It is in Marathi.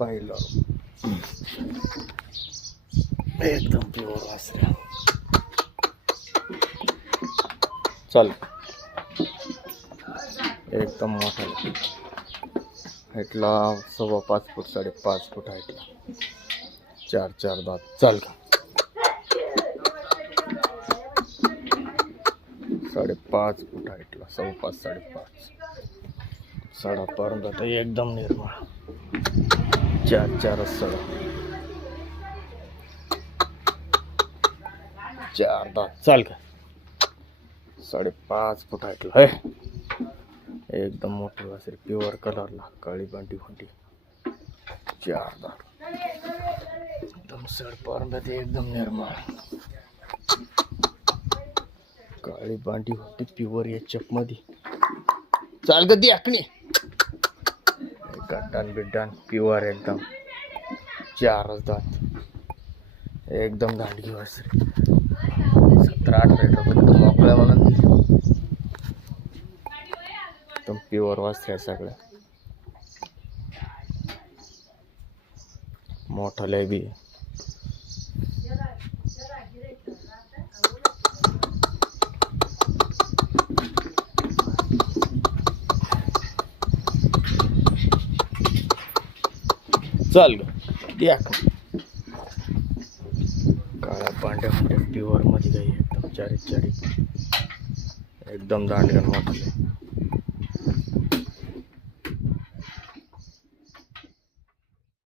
पाहिलं. एकदम प्युअर वासऱ्या चल. एकदम मोठा हाईटला सव्वा पाच फूट साडेपाच फूट हाईटला चार चार दात चाल का? साडेपाच फूट हाईटला सव्वा पाच साडेपाच. सडापर्यंत आता एकदम निर्मळ. चार चारच सडा चार दात चाल का? साडेपाच फूट ऐकलं आहे एकदम मोठं असेल. प्युअर कलरला काळी बांटी फुंटी चार दात एकदम सडपर्यंत ते एकदम निर्माण. काळी बांटी फुंटी प्युअर या मध्ये चाल ती आखणी गड्डन बिड्डान प्युअर एकदम. चारच दात. एकदम दांडगी वासरी. सतरा अठरा लिटरपर्यंत मोकळ्या मला एकदम प्युअर वासरे सगळ्या सगळ्या मोठा बी. चाल ग. काळा पांढऱ्या पांढऱ्या प्युअरमध्ये काही एकदम चारी चारी एकदम दांडगण मोठा